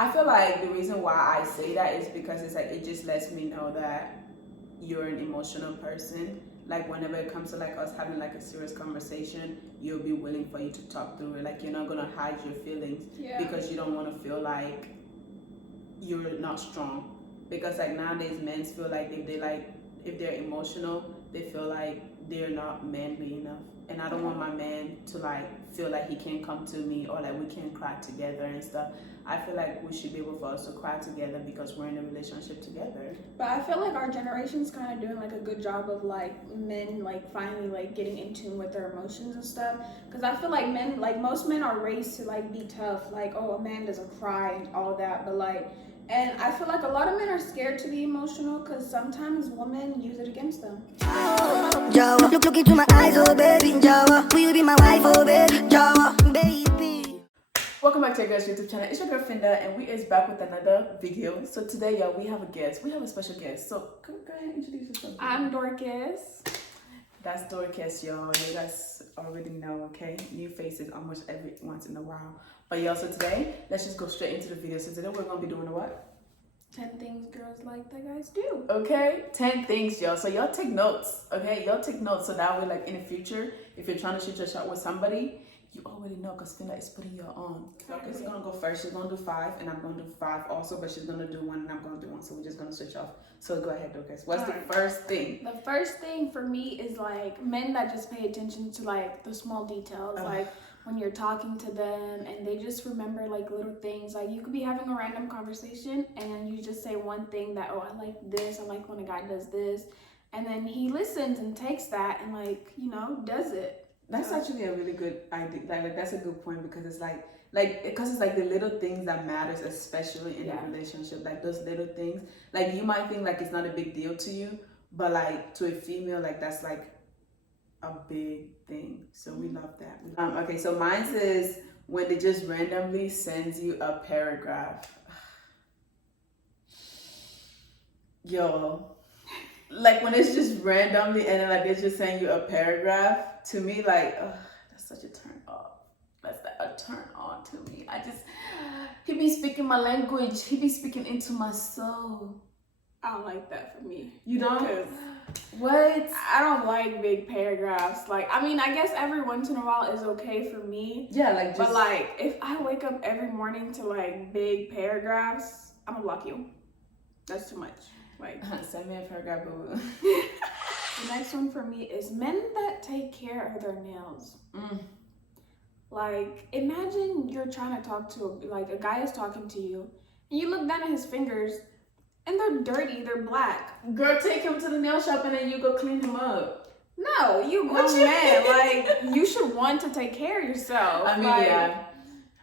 I feel like the reason why I say that is because it's like it just lets me know that you're an emotional person. Like whenever it comes to like us having like a serious conversation, you'll be willing for you to talk through it. Like you're not gonna hide your feelings because you don't want to feel like you're not strong. Because like nowadays men feel like if they're emotional, they feel like they're not manly enough. And I don't want my man to like feel like he can't come to me or like we can't cry together and stuff. I feel like we should be able for us to cry together because we're in a relationship together. But I feel like our generation's kind of doing like a good job of like men like finally like getting in tune with their emotions and stuff. Because I feel like men, like most men are raised to like be tough, like oh a man doesn't cry and all that. But like, and I feel like a lot of men are scared to be emotional because sometimes women use it against them. Jawa, look into my eyes, oh baby, Jawa, will you be my wife, oh baby, Jawa, baby. Welcome back to your girl's YouTube channel. It's your girl Finda, and we is back with another video. So today, y'all, we have a guest. We have a special guest. So go ahead and introduce yourself. I'm Dorcas. That's Dorcas, y'all. You guys already know, okay? New faces almost every once in a while. But y'all, so today, let's just go straight into the video. So today we're gonna be doing what? 10 things girls like that guys do. Okay, 10 things, y'all. So y'all take notes, okay? Y'all take notes so that way, like in the future, if you're trying to shoot your shot with somebody, you already know because Finda is putting you on. Okay, she's gonna go first. She's gonna do 5, and I'm gonna do 5 also, but she's gonna do 1, and I'm gonna do 1. So we're just gonna switch off. So go ahead, Dorcas. What's the first thing? The first thing for me is like men that just pay attention to like the small details, like when you're talking to them and they just remember like little things. Like you could be having a random conversation and you just say one thing that, oh, I like this, I like when a guy does this, and then he listens and takes that and like, you know, does it. That's actually a really good idea. Like that's a good point because it's like the little things that matters, especially in a relationship. Like those little things, like you might think like it's not a big deal to you, but like to a female, like that's like a big thing. So we love that. Okay, so mine says when they just randomly sends you a paragraph. Yo, like when it's just randomly and then like it's just sending you a paragraph. To me, like, that's such a turn off. That's a turn on to me. He be speaking my language. He be speaking into my soul. I don't like that for me. You don't? What? I don't like big paragraphs. Like, I mean, I guess every once in a while is okay for me. Yeah, like just... But like, if I wake up every morning to like big paragraphs, I'm gonna block you. That's too much. Like, send me a paragraph, boo. The next one for me is men that take care of their nails. Like, imagine you're trying to talk to, like, a guy is talking to you, and you look down at his fingers, and they're dirty, they're black. Girl, take him to the nail shop, and then you go clean him up. No, you grown man. Like, you should want to take care of yourself. I mean, like, yeah.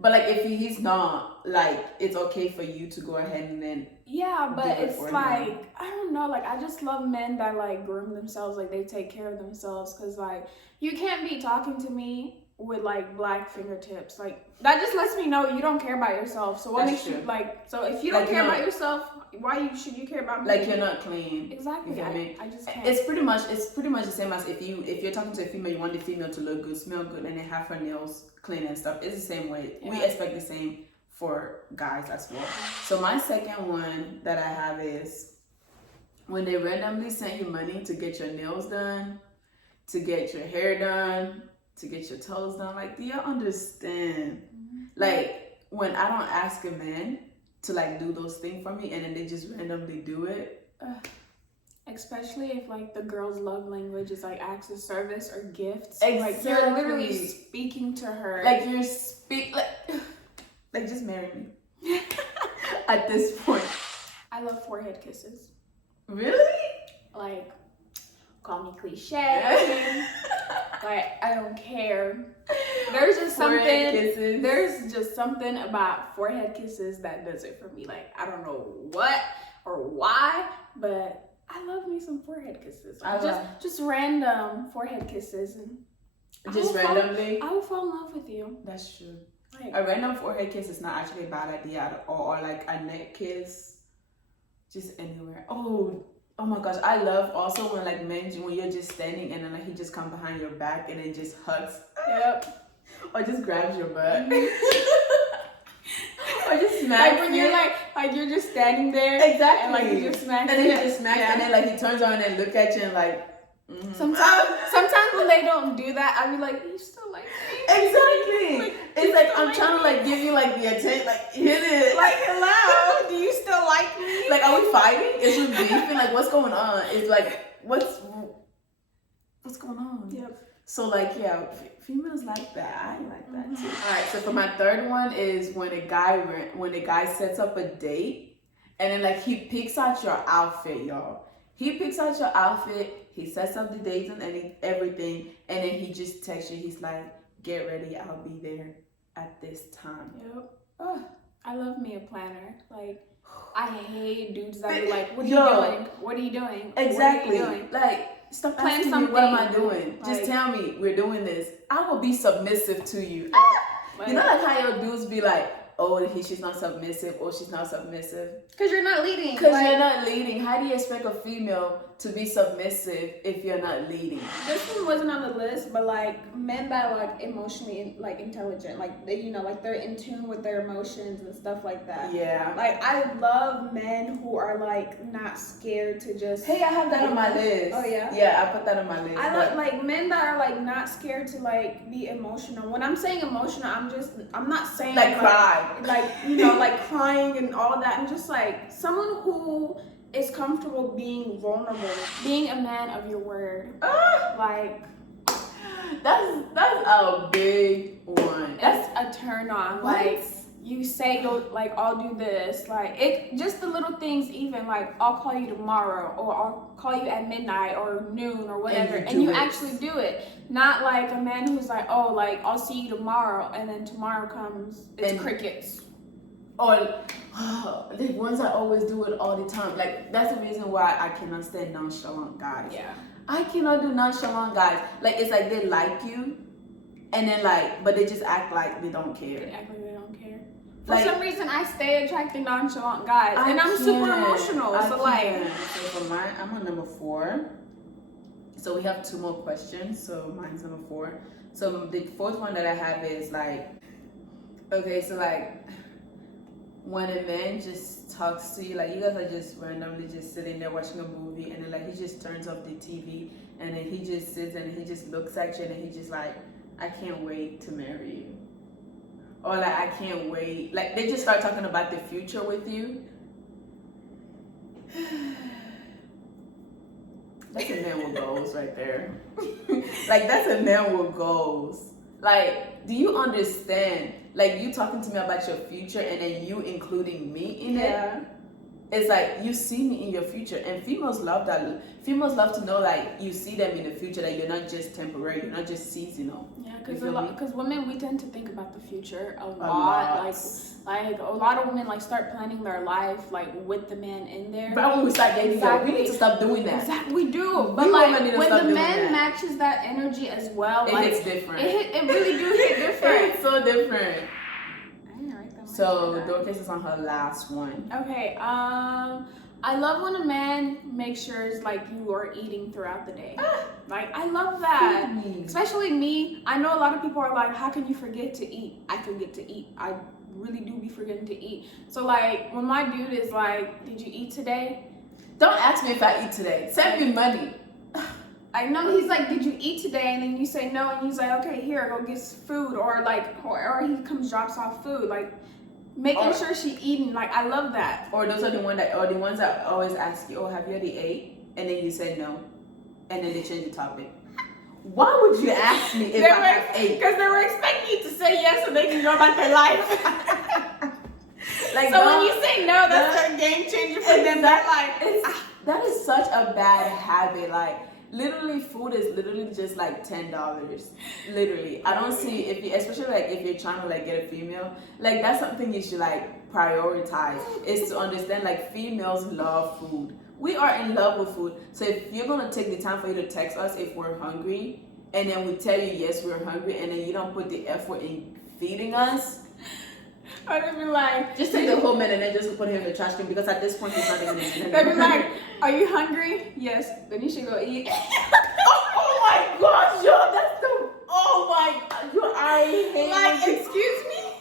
But, like, if he's not, like, it's okay for you to go ahead and then... Yeah, but it's like, I don't know, like, I just love men that, like, groom themselves, like, they take care of themselves, because, like, you can't be talking to me with, like, black fingertips. Like, that just lets me know you don't care about yourself. So what makes you, like, so if you don't care about yourself, why should you care about me? Like, you're not clean. Exactly. You know what I mean? I just can't. It's pretty much the same as if you're talking to a female, you want the female to look good, smell good, and then have her nails clean and stuff. It's the same way. Yeah. We expect the same for guys as well. So my second one that I have is when they randomly send you money to get your nails done, to get your hair done, to get your toes done. Like, do y'all understand? Like, when I don't ask a man to like do those things for me and then they just randomly do it. Especially if like the girl's love language is like acts of service or gifts. Exactly. Like you're literally speaking to her. Like you're like just marry me. At this point. I love forehead kisses. Really? Like, call me cliche. Like, I don't care. There's just something about forehead kisses that does it for me. Like, I don't know what or why, but I love me some forehead kisses. Like, just random forehead kisses, and just randomly. I will fall in love with you. That's true. Like, a random forehead kiss is not actually a bad idea at all, or like a neck kiss, just anywhere. Oh my gosh, I love also when like men, when you're just standing and then like he just comes behind your back and then just hugs. Yep. Or just grabs your butt. Or just smacks like when you're it. like you're just standing there. Exactly. And like you just smacks And then it. he just smacks, and then like he turns around and look at you and like. Mm-hmm. Sometimes when they don't do that, I be like, you still like me? Exactly. Like, It's like I'm trying to like give you like the attention, like hit it. Like, hello, do you still like me? Like, are we fighting? Is we beefing? Like, what's going on? It's like, what's going on? Yep. So like, yeah, females like that. I like that too. All right. So for my third one is when a guy sets up a date, and then like he picks out your outfit, y'all. He picks out your outfit. He sets up the dates and everything, and then he just texts you. He's like, "Get ready. I'll be there at this time." Yep. Oh, I love me a planner. Like, I hate dudes that be like, "What are Yo. you doing? What are you doing? Exactly. What are you doing?" Like, stop Plan asking me something. what am I doing. Like, Just tell me we're doing this. I will be submissive to you. Like, You know, like how your dudes be like, "Oh, she's not submissive," or "She's not submissive." Because you're not leading. Because Like, you're not leading. How do you expect a female to be submissive if you're not leading? this one wasn't on the list, but like men that are like emotionally like intelligent, like they, you know, like they're in tune with their emotions and stuff like that. Yeah. Like I love men who are like not scared to just. Hey, I have that on my list. Oh yeah. Yeah, I put that on my list. I like men that are like not scared to like be emotional. When I'm saying emotional, I'm not saying like cry. like you know, like crying and all that. I'm just like someone who is comfortable being vulnerable, being a man of your word. Like That's a big one. that's a turn on. What? Like you say, go like I'll do this. Like it, just the little things. Even like I'll call you tomorrow, or I'll call you at midnight or noon or whatever, and you actually do it. Not like a man who's like, oh, like I'll see you tomorrow, and then tomorrow comes, it's crickets. Or the ones that always do it all the time. Like, that's the reason why I cannot stand nonchalant guys. Yeah. I cannot do nonchalant guys. Like, it's like they like you, and then like, but they just act like they don't care. They act like they don't care. Like, For some reason, I stay attracted to nonchalant guys, and I'm super emotional. So like, so for mine, I'm on number 4. So we have 2 more questions. So mine's number 4. So the 4th one that I have is like, okay, so like, when a man just talks to you, like you guys are just randomly just sitting there watching a movie, and then like he just turns off the TV, and then he just sits and he just looks at you, and then he just like, I can't wait to marry you. Or like, I can't wait. Like they just start talking about the future with you. That's a man with goals right there. Like that's a man with goals. Like, do you understand? Like you talking to me about your future and then you including me in it. It's like you see me in your future, and females love that. Females love to know like you see them in the future, that you're not just temporary, you're not just seasonal. Yeah, because women, we tend to think about the future a lot. Like a lot of women like start planning their life like with the man in there. But when we start dating, we need to stop doing that. Exactly, we do. But We like women need to when stop the doing man that. matches that energy as well, It like hits different. it really do hit different. It's so different. I didn't write that much So down. Dorcas is on her last one. Okay, I love when a man makes sure like you are eating throughout the day. Like I love that. Especially me. I know a lot of people are like, how can you forget to eat? I forget to eat. I really do be forgetting to eat. So like when my dude is like, did you eat today? Don't ask me if I eat today. Send me money. I know he's like, did you eat today? And then you say no, and he's like, okay, here, go get food, or like, or he comes drops off food, like making sure she eating. Like I love that. Or those are the ones that always ask you, oh, have you already ate? And then you say no, and then they change the topic. Why would you ask me if I have ate? Because they were expecting you to say yes so they can go about their life. Like, so when you say no, that's a game changer for them. That that is such a bad habit. Like literally, food is literally just like $10. Literally, I don't see especially like if you're trying to like get a female, like that's something you should like prioritize. Is to understand like females love food. We are in love with food. So if you're gonna take the time for you to text us if we're hungry, and then we tell you yes we're hungry, and then you don't put the effort in feeding us, I'd be like, just take the whole man and then just put him in the trash can, because at this point he's not even in. They'd be like, are you hungry? Yes. Then you should go eat. Oh my gosh, yo, that's the. Oh my god, you are Like, excuse me?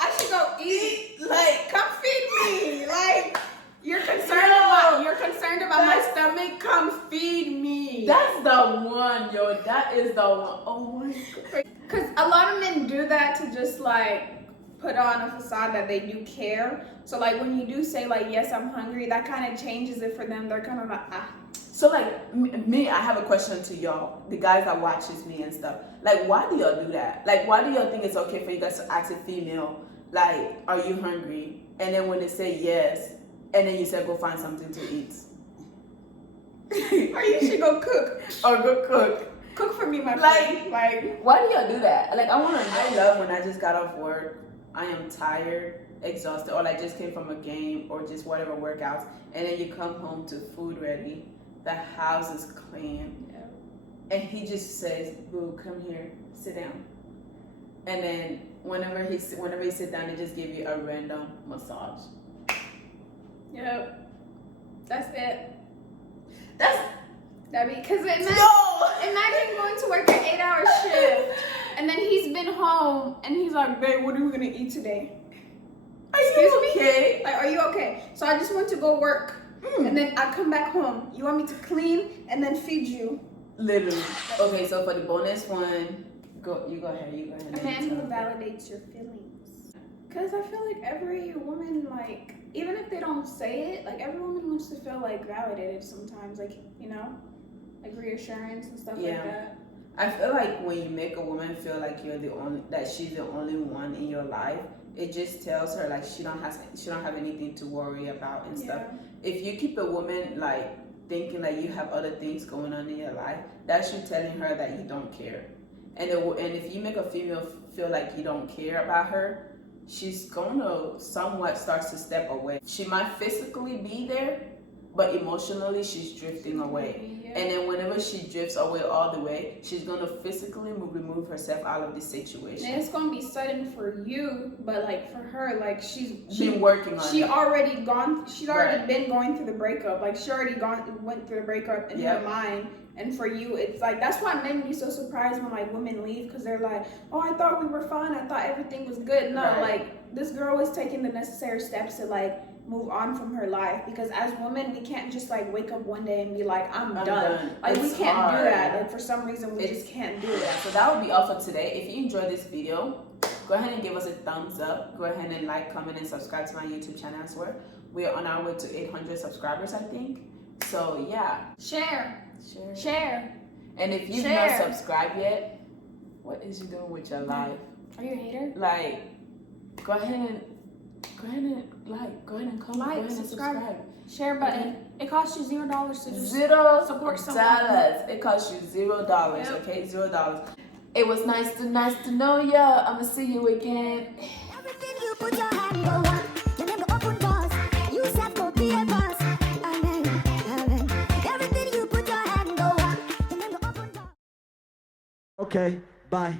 I should go eat. Like, Come feed me. Like, you're concerned about my stomach. Come feed me. that's the one, yo. That is the one. Oh my god. Because a lot of men do that to just like put on a facade that they do care. So like when you do say like, yes, I'm hungry, that kind of changes it for them. They're kind of like, ah. So like me, I have a question to y'all, the guys that watches me and stuff. Like, why do y'all do that? Like, why do y'all think it's okay for you guys to ask a female, like, are you hungry? And then when they say yes, and then you say go find something to eat. Or you should go cook. Or go cook. Cook for me, my Like, friend. Like, why do y'all do that? Like, I want to know. I love when I just got off work, I am tired, exhausted, or like just came from a game or just whatever workouts, and then you come home to food ready, the house is clean, and he just says, "Boo, come here, sit down." And then whenever he sit down, he just give you a random massage. yep, that's it. That's Because imagine no. going to work an 8-hour shift, and then he's been home, and he's like, babe, what are we gonna eat today? Are you okay? Like, are you okay? So I just went to go work, and then I come back home. You want me to clean and then feed you? Literally. Okay, so for the bonus one, you go ahead. A man who validates your feelings. Because I feel like every woman, like, even if they don't say it, like, every woman wants to feel, like, validated sometimes. Like, you know? Like, reassurance and stuff like that. I feel like when you make a woman feel like she's the only one in your life, it just tells her, like, she don't have anything to worry about and stuff. If you keep a woman, like, thinking like you have other things going on in your life, that's you telling her that you don't care. And if you make a female feel like you don't care about her, she's gonna somewhat starts to step away. She might physically be there, but emotionally she's drifting away. And then whenever she drifts away all the way, she's gonna physically remove herself out of the situation. And it's gonna be sudden for you, but like for her, like she's been working on it. She's already been going through the breakup. Like she already went through the breakup in her mind. And for you, it's like, that's why men be so surprised when like women leave, because they're like, oh, I thought we were fine, I thought everything was good. No, like this girl is taking the necessary steps to like move on from her life, because as women we can't just like wake up one day and be like, I'm done. Like we can't do that. Like for some reason we just can't do that. So that would be all for today. If you enjoyed this video, go ahead and give us a thumbs up. Go ahead and like, comment, and subscribe to my YouTube channel as well. We are on our way to 800 subscribers, I think. So yeah, share. And if you've not subscribed yet, what is you doing with your life? Are you a hater? Like, go ahead and like, go ahead and comment, go ahead and subscribe. Share button. Okay. It costs you $0 to just support someone. It costs you $0. Okay, $0. It was nice to know ya. I'ma see you again. Everything you put your hand go on. You never open doors. You said go be a boss. Amen. Amen. Everything you put your hand go on. You never open doors. Okay, bye.